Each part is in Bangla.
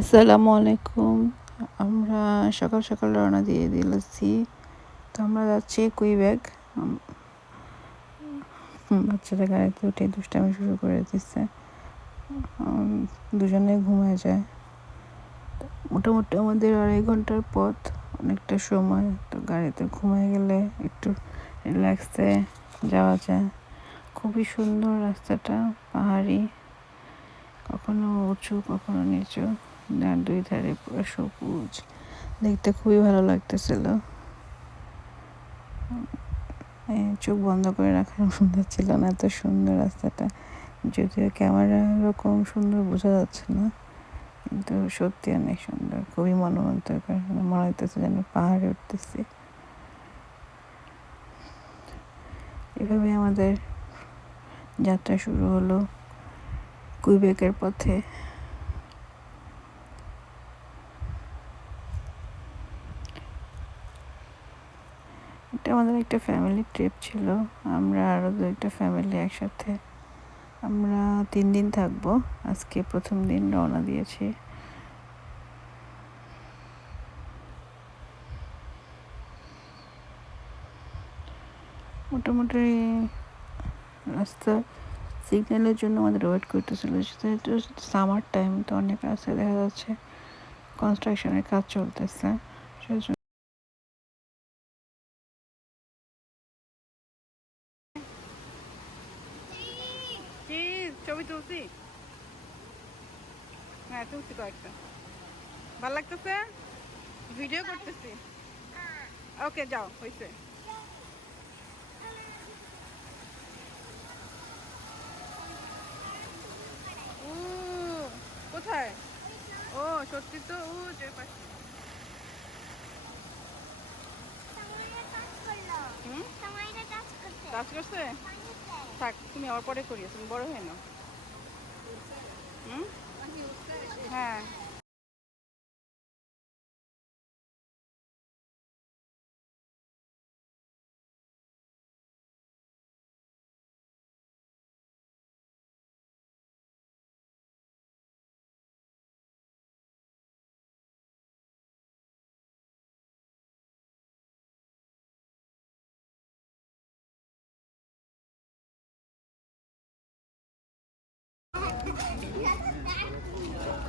আসসালামু আলাইকুম। আমরা সকাল সকাল রওনা দিয়ে দিয়েছি। তো আমরা যাচ্ছি কুইব্যাগ বাচ্চারা গাড়িতে উঠে দুষ্টামি শুরু করে দিচ্ছে। দুজনে ঘুমায় যায়। মোটামুটি আমাদের আড়াই ঘণ্টার পথ, অনেকটা সময়। তো গাড়িতে ঘুমায় গেলে একটু রিল্যাক্সে যাওয়া যায়। খুবই সুন্দর রাস্তাটা, পাহাড়ি। কখনো উঁচু, কখনো নিচু। দুই ধারে পুরো সবুজ। দেখতে খুবই ভালো লাগতেছিল। চোখ বন্ধ করে রাখার মতো ছিল না, এত সুন্দর রাস্তাটা। যদিও ক্যামেরা এরকম সুন্দর বোঝা যাচ্ছে না, কিন্তু সত্যি অনেক সুন্দর, খুবই মনোমুগ্ধকর মানে মনে হইতেছে যেন পাহাড়ে উঠতেছি। এভাবে আমাদের যাত্রা শুরু হলো কুইবেকের পথে এটা আমাদের একটা ফ্যামিলি ট্রিপ ছিল। আমরা আরও দুইটা ফ্যামিলি একসাথে। আমরা তিন দিন থাকব। আজকে প্রথম দিন রওনা দিয়েছি। মোটামুটি রাস্তা সিগন্যালের জন্য আমাদের ওয়েট করতেছিল। যেহেতু সামার টাইম তো অনেক রাস্তায় দেখা যাচ্ছে কনস্ট্রাকশনের কাজ চলতেছে। সেজন্য ছবি তুলছি হ্যাঁ তুলছি কয়েকটা। ভালো লাগতেছে? ভিডিও করতেছি। ওকে যাও হয়েছে কোথায়? ও সত্যি তো ও যে পাশে হুম? কাজ করছে। থাক তুমি আমার পরে করিও তুমি বড় হয়ে নাও।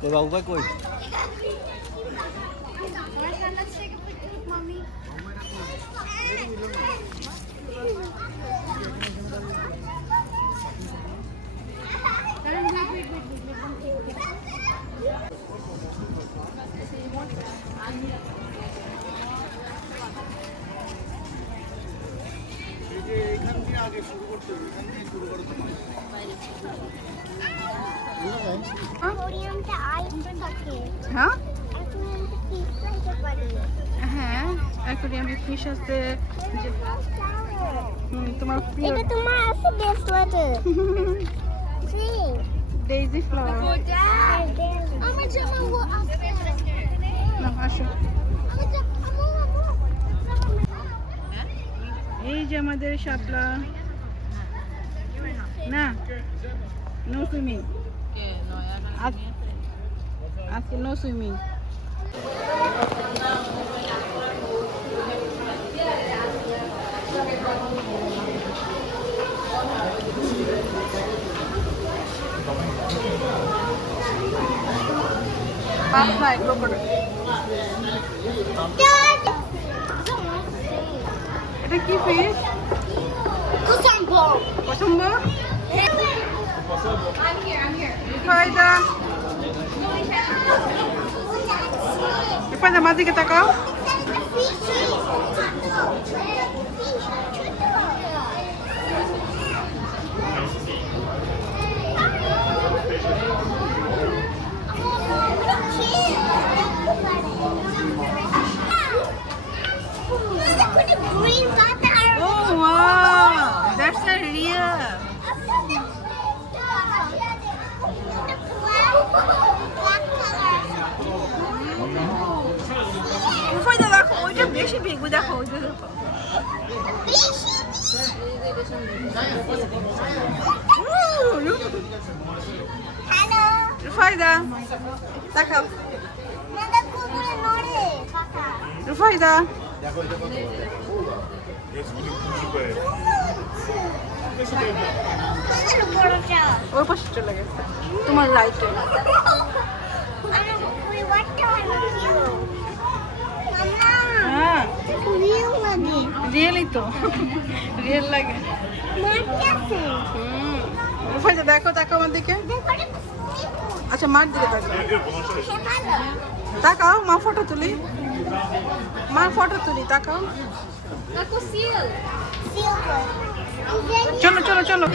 তোর বাবু ভাই কই? আইস থাকে হ্যাঁ অ্যাকোয়ারিয়ামটা ফিশ রাখতে পারি হ্যাঁ? অ্যাকোরিয়ামে ফিশ আছে তোমার প্রিয় এটা তোমার আছে ব্রেসলেটে জি। ডেইজি ফ্লাওয়ার আমার জামা ও আছে। না আসো। আমার জামা আমু আমু এই যে আমাদের শাপলা। না। নো সুইমিং আজকে নো সুইমিং পাতলা এগুলো করে এটা কি ফিশ কুসাম্বো I'm here, I'm here. Ricarda! Ricarda, mati kita? Oh wow, বেশি বিগু দেখো রুফাইদা দেখাও। রুফাইদা। ওর পাশে চলে গেছে। তোমার লাইটে তো। রিয়েল লাগে। হুম। দেখো দেখো আমার দিকে। আচ্ছা মার দিকে ভালো তাকাও মা ফটো তুলি। মা ফটো তুলি, তাকাও। চলো চলো চলো।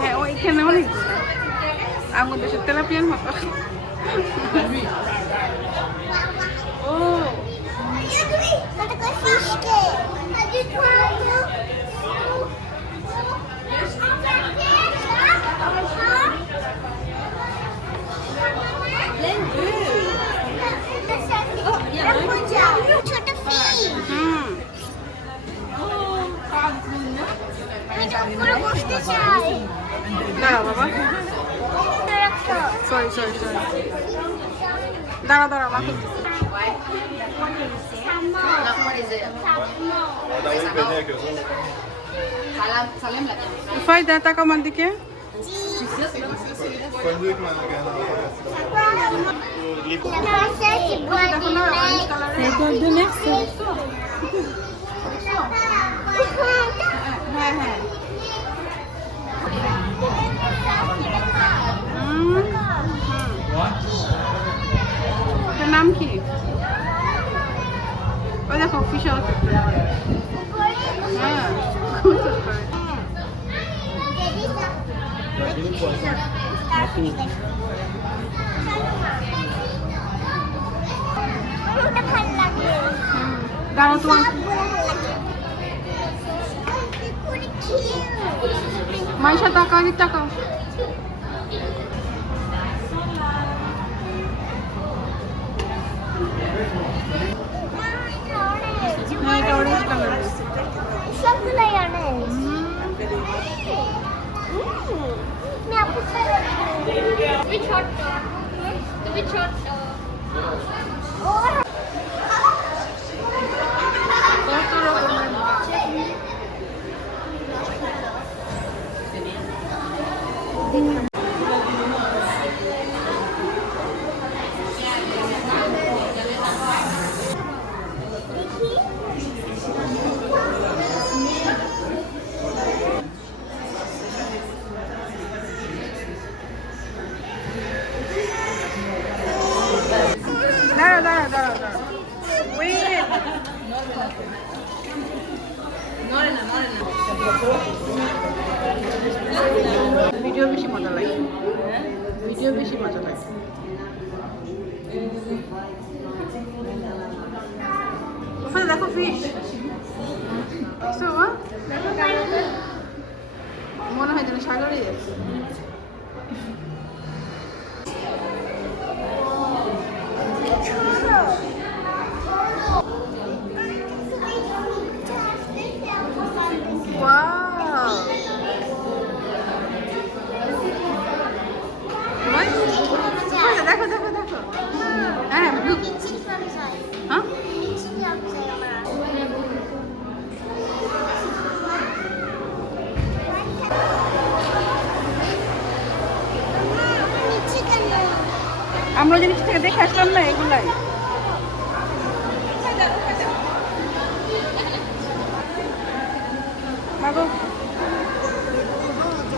হ্যাঁ ওইখানে অনেক। আমার দেশের তেলাপিয়ার মতো ও ছোট ফিশ হুম আমি তো উপরে বসতে চাই দাঁড়া বাবা রাখো সরি সরি সরি দাঁড়া দাঁড়া মা ফাইদা তাকাও আমার দিকে হ্যাঁ হ্যাঁ হুম, এটার নাম কি? ওই দেখো ফিশাল হ্যাঁ খুব সুন্দর। হুম, দাঁড়াও তোমার। মাইশা তাকাও এদিক তুমি ছোট তুমি ছোট কত রকমের মাছ দাঁড়া দাঁড়া দাঁড়া দাঁড়া ওয়েট ভিডিও বেশি মজা লাগে ভিডিও বেশি মজা লাগে ওখানে দেখো ফিশ? মনে হয় যেন সাগরে যাচ্ছে Wow! আমরা জিনিস থেকে দেখে আসলাম না এগুলাই।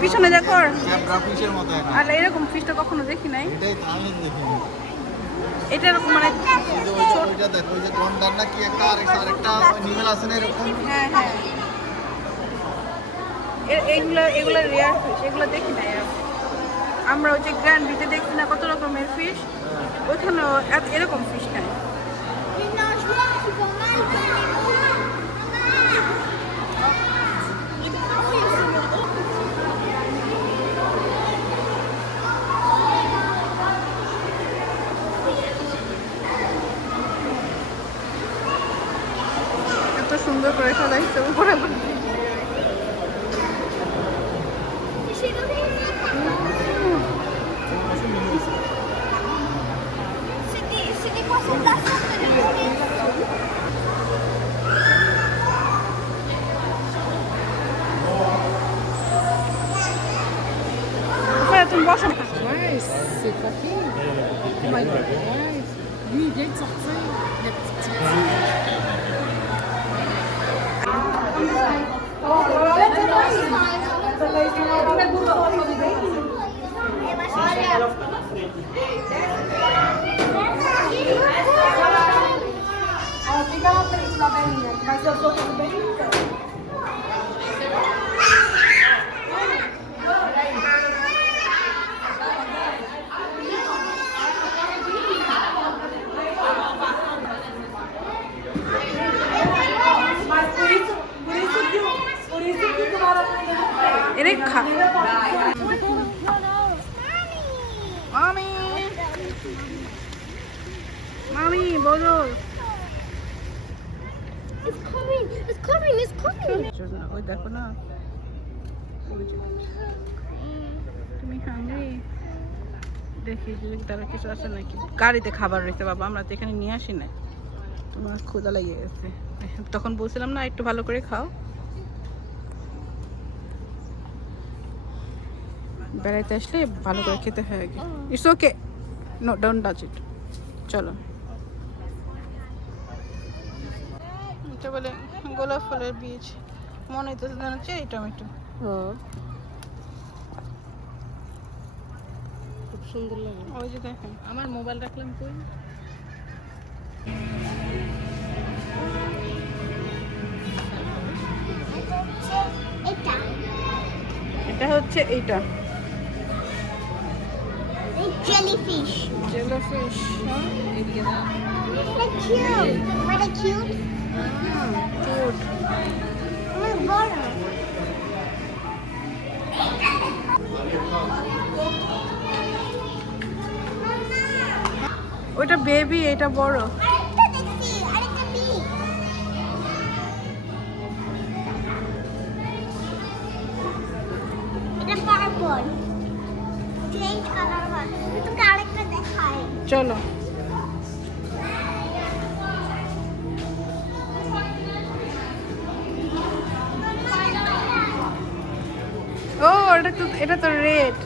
পিছনে দেখো আর। এরকম ফিশটা কখনো দেখি নাই? এটা এরকম মানে এই যে ওই যে ওইটা দেখো ওই যে গন্ডার না কি একটা আরেক আরেকটা নিমেল আছে না এরকম? হ্যাঁ হ্যাঁ। এ- এগুলো এগুলো রেয়ার ফিশ এগুলো দেখি নাই আমরা ওই যে গ্র্যান্ড বিতে দেখি না কত রকমের ফিশ ওইখানেও এরকম ফিশ খাই এত সুন্দর করে সাজাইছে উপরে Olha! Ela fica na frente da velhinha, mas eu sou tudo bem. বলো। It's coming. It's coming. It's coming. ওই দেখো না। তুমি হাঙ্গি দেখি যদি তারা কিছু আছে নাকি। গাড়িতে খাবার রয়েছে বাবা আমরা তো এখানে নিয়ে আসি না তোমার ক্ষুদা লেগে গেছে। তখন বলছিলাম না একটু ভালো করে খাও। বেড়াইতে আসলে ভালো করে খেতে হয় আগে it's okay no don't touch it চলো। এটা বলে গোলাপ ফুলের বীজ। মনে হইতেছে যেন চেরি টমেটো। খুব সুন্দর লাগে। ওই যে দেখেন আমার মোবাইল রাখলাম কই? এটা এটা হচ্ছে এইটা। জেলিফিশ জেলোফিশ এদিকে দাও What cute. What a cute. ওইটা বেবি এটা বড়। আরেকটা এটা তো এটা তো রেড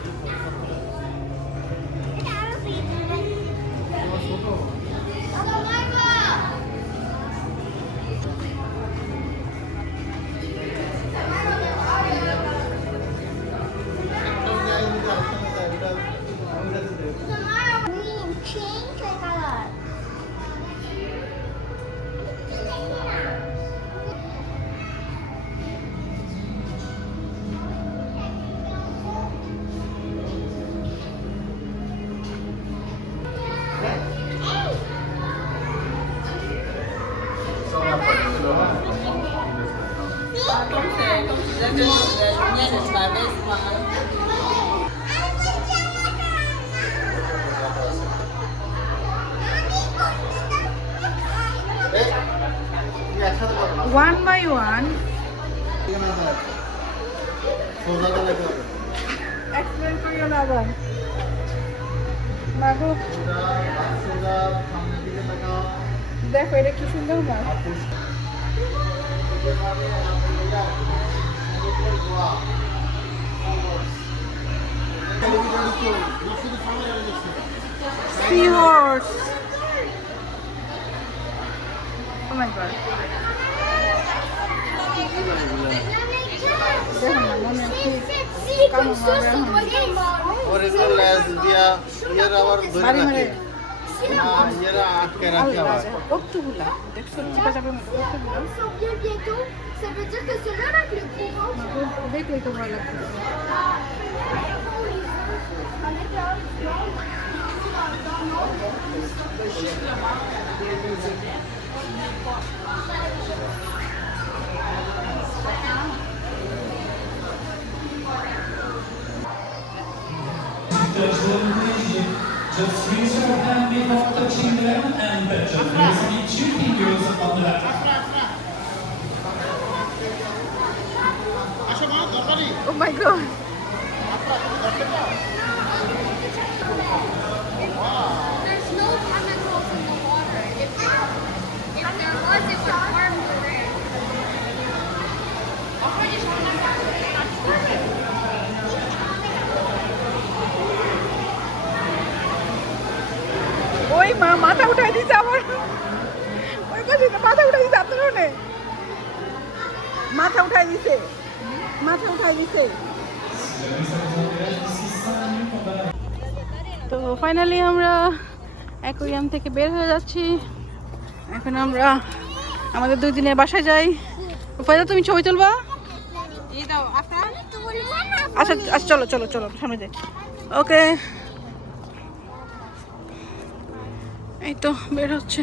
সোজা, হাত সোজা, সামনের দিকে তাকাও। দেখো এটা কি সুন্দর মাছ ঠিক কামড় মারবে এখন। ওর এগুলো লেজ দিয়া ইয়ের আবার ধরে রাখে On. Ça veut dire que c'est va avec le le. and two fingers on the. Oh my god! Finally আমরা অ্যাকোরিয়াম থেকে বের হয়ে যাচ্ছি। এখন আমরা আমাদের দুই দিনের বাসায় যাই। ফাইদা তুমি ছবি তুলবা? আচ্ছা আচ্ছা চলো চলো চলো, সামনে যাই। ওকে এই তো, বের হচ্ছে।